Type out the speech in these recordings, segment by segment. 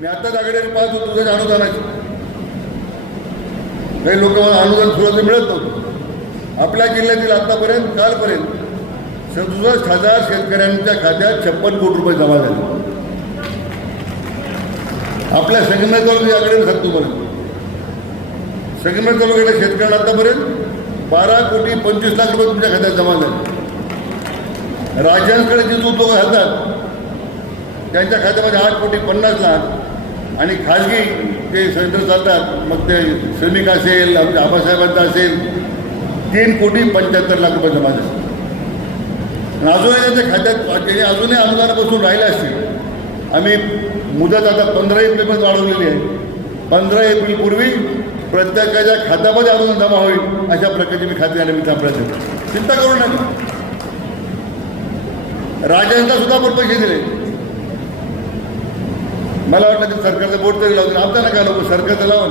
मी आता दागडे पाहत होतो त्याच्या अनुदानाची काही लोक मला अनुदान सुरुवाती मिळत नव्हतं. आपल्या जिल्ह्यातील आतापर्यंत कालपर्यंत सदुसष्ट हजार शेतकऱ्यांच्या खात्यात छप्पन कोटी रुपये जमा झाले. आपल्या संगमेर तालुक्याकडे सांगतो मला संगमेर तालुक्याच्या शेतकऱ्यांना आतापर्यंत बारा कोटी पंचवीस लाख रुपये तुमच्या खात्यात जमा झाले. राज्यांकडे जे उद्योग हातात त्यांच्या खात्यामध्ये आठ कोटी पन्नास लाख आणि खाजगी ते सेंटर चालतात. मग ते श्रमिक असेल आमच्या आबासाहेबांचा असेल तीन कोटी पंच्याहत्तर लाख रुपये जमा झाले. आणि अजूनही त्यांच्या खात्यात त्यांनी अजूनही अनुदानापासून राहिले असतील. आम्ही मुदत आता पंधरा एप्रिलपर्यंत वाढवलेली आहे. पंधरा एप्रिलपूर्वी प्रत्येकाच्या खात्यामध्ये अनुदान जमा होईल अशा प्रकारची मी खात्री आले मी आपल्याला चिंता करू नका. राजांना सुद्धा आपण पैसे दिले. मला वाटलं की सरकारचं बोट तरी लावतो आमचा नका? लावू सरकारचं लावून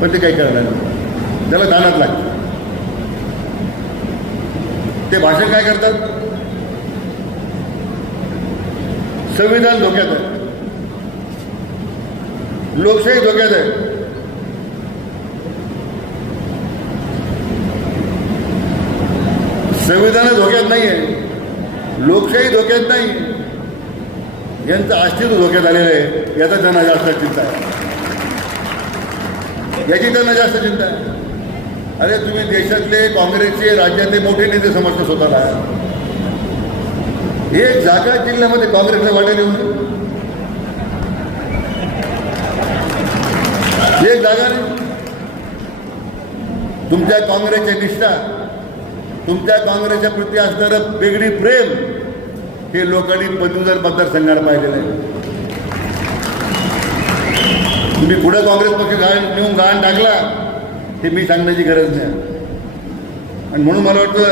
पण ते काही करणार नाही. त्याला दानात लागतं. ते भाषण काय करतात? संविधान धोक्यात आहे. लोकशाही धोक्यात आहे. संविधान धोक्यात नाही आहे लोकशाही धोक्यात नाही. यांचं अस्तित्व धोक्यात आलेलं आहे. याचा त्यांना जास्त चिंता आहे. याची त्यांना जास्त चिंता आहे. अरे तुम्ही देशातले काँग्रेसचे राज्यातले मोठे नेते समजता स्वतःला एक जागा जिल्ह्यामध्ये काँग्रेसने वाटायला येऊन एक जागा नाही तुमच्या काँग्रेसच्या निष्ठा तुमच्या काँग्रेसच्या प्रती असणारं वेगळी प्रेम हे लोकांनी पदवीधर मतदारसंघाला पाहिलेलं आहे तुम्ही पुढे काँग्रेस पक्ष गाण नेऊन गाण टाकला हे मी सांगण्याची गरज नाही. आणि म्हणून मला वाटतं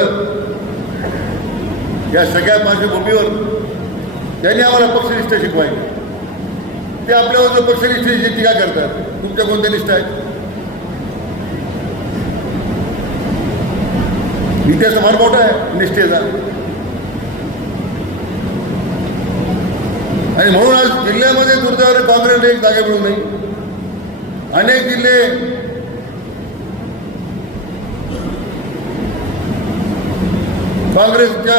या सगळ्या पार्श्वभूमीवर त्यांनी आम्हाला पक्षनिष्ठ शिकवायची. ते आपल्यावर जो पक्षनिष्ठेची टीका करतात. तुमच्या कोणत्या निष्ठा आहेत? इतिहास फार मोठा आहे निष्ठेचा. आणि म्हणून आज जिल्ह्यामध्ये दुर्दैवाने काँग्रेसला एक जागा मिळून नाही. अनेक जिल्हे काँग्रेसच्या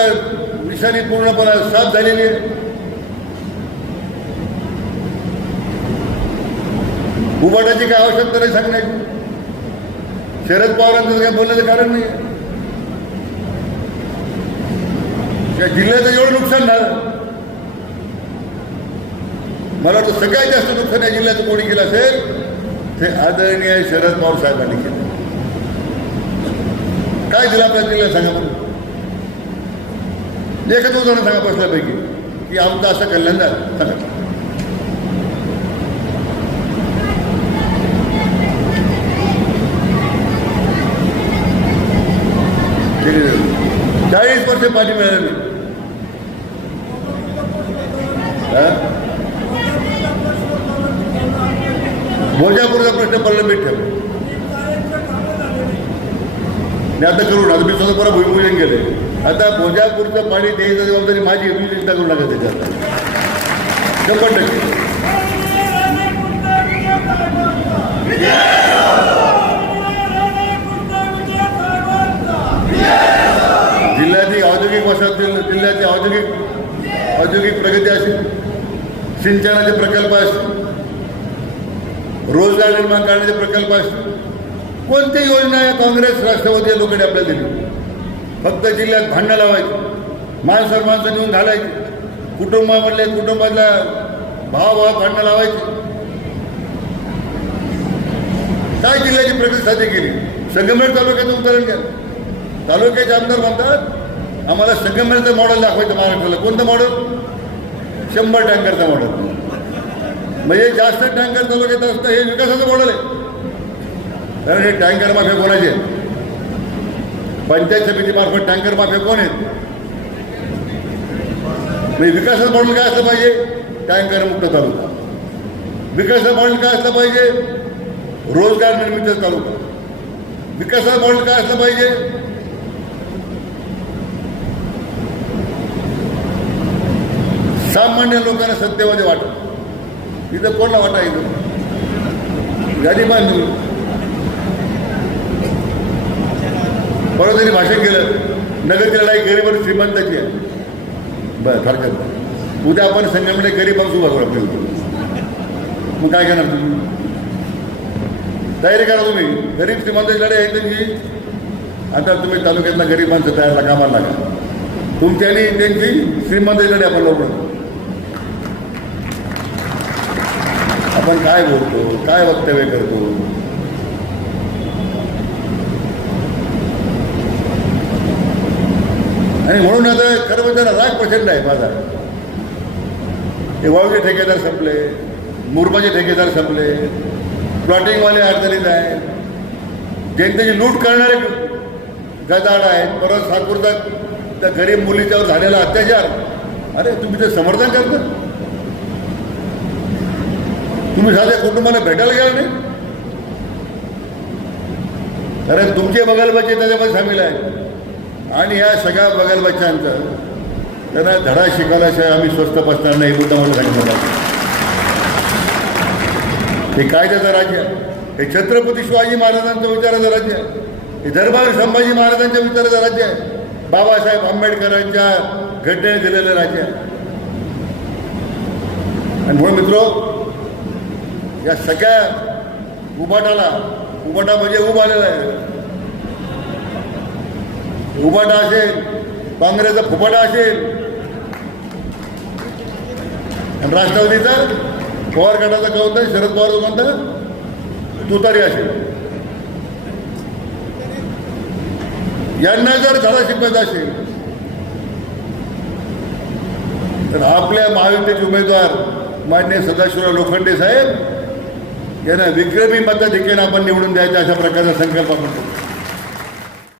विषारी पूर्णपणे साफ झालेली आहे उभाटाची काय आवश्यकता नाही सांगण्याची. शरद पवारांचं काय बोलण्याचं कारण नाही. या जिल्ह्याचं एवढं नुकसान झालं. मला वाटतं सगळ्यात जास्त दुःख या जिल्ह्याचं कोणी केलं असेल ते आदरणीय शरद पवार साहेबांनी केलं. काय दिलं आपल्या जिल्ह्यात सांगा बरं? एखादं उदाहरण सांगा बसल्यापैकी की आमचं असं कल्याण सांगा. चाळीस वर्ष पाणी मिळालं नाही हा? भोजापूरचा प्रश्न प्रलंबित ठेव मी आता करू आता मी स्वतः परत भूमिपूजन केले आता भोजापूरचं पाणी द्यायचं जबाबदारी माझी मी चिंता करू नका त्याच्यात. शंभर टक्के. जिल्ह्याची औद्योगिक वसाहतील जिल्ह्याची औद्योगिक औद्योगिक प्रगती असेल सिंचनाचे प्रकल्प असतील रोजगार निर्माण करण्याचे प्रकल्प असतील. कोणती योजना आहे काँग्रेस राष्ट्रवादी या लोकांनी आपल्याला दिली. फक्त जिल्ह्यात भांडणं लावायची. माणसं माणसं नेऊन घालायची. कुटुंबामधले कुटुंबातल्या भाव भाव भांडणं लावायची. काय जिल्ह्याची प्रगती साध्य केली? संगमेर तालुक्याचं उदाहरण घ्या तालुक्याचे आमदार म्हणतात आम्हाला संगमेरचं मॉडेल दाखवायचं महाराष्ट्राला. कोणतं मॉडेल शंभर टँकरचं मॉडेल म्हणजे जास्त टँकर तालुक्यात असतं हे विकासाचं मॉडेल आहे. कारण हे टँकर माफिया कोणाचे आहेत? पंचायत समितीमार्फत टँकर माफिया कोण आहेत? म्हणजे विकासाचं मॉडेल काय असलं पाहिजे? टँकर मुक्त तालुका. विकासाचं मॉडेल काय असलं पाहिजे? रोजगार निर्मितीचा तालुका. विकासाचं मॉडेल काय असलं पाहिजे? सामान्य लोकांना सत्तेमध्ये वाटत तिथं कोणला वाटायचं गरिबांनी परत त्यांनी भाषण केलं. नगरची लढाई गरीब आणि श्रीमंताची आहे. बरं हरकत उद्या आपण संघटने गरीब आणि करू आपल्याला. मग काय करणार तुम्ही? तयारी करा तुम्ही. गरीब श्रीमंताची लढाई आहे त्यांची. आता तुम्ही तालुक्यातला गरीब माणसं तयारला कामाला लागा. तुमची आणि त्यांची श्रीमंताची लढाई आपण लवकर आपण काय बोलतो? काय वक्तव्य करतो? आणि म्हणून आता खरं म्हणजे जरा राग प्रचंड आहे माझा. हे ठेकेदार संपले मुरबाचे ठेकेदार संपले प्लॉटिंगवाले अडचणीत आहेत जनतेची लूट करणारे गदाड आहेत. परत साकूरचा त्या गरीब मुलीच्यावर झालेला अत्याचार. अरे तुम्ही ते समर्थन करता तुम्ही साध्या कुटुंबाला भेटायला गेला नाही? कारण तुमचे बगलबच्चे त्याच्यामध्ये सामील आहेत. आणि या सगळ्या बगलबच्च्यांचं त्यांना धडा शिकवल्याशिवाय आम्ही स्वस्त बसणार नाही मुद्दा म्हणून सांगितलं हे कायद्याचं राज्य आहे. हे छत्रपती शिवाजी महाराजांचं विचाराचं राज्य आहे. हे दरबार संभाजी महाराजांच्या विचाराचं राज्य आहे. बाबासाहेब आंबेडकरांच्या घटनेने दिलेलं राज्य आहे. आणि म्हणून मित्रो या सगळ्या उबाटाला उबाटा म्हणजे उभा आलेला आहे. उबाटा असेल काँग्रेसचा फुपाटा असेल. आणि राष्ट्रवादीचा पवार गटाचा काय होतं शरद पवार म्हणता? तुतारी असेल. यांना जर धडा शिकवायचा असेल तर आपल्या महायुतीचे उमेदवार मान्य सदाशिवराव लोखंडे साहेब यांना विक्रमी मताधिक्याने आपण निवडून द्यायचा अशा प्रकारचा संकल्प आपण करू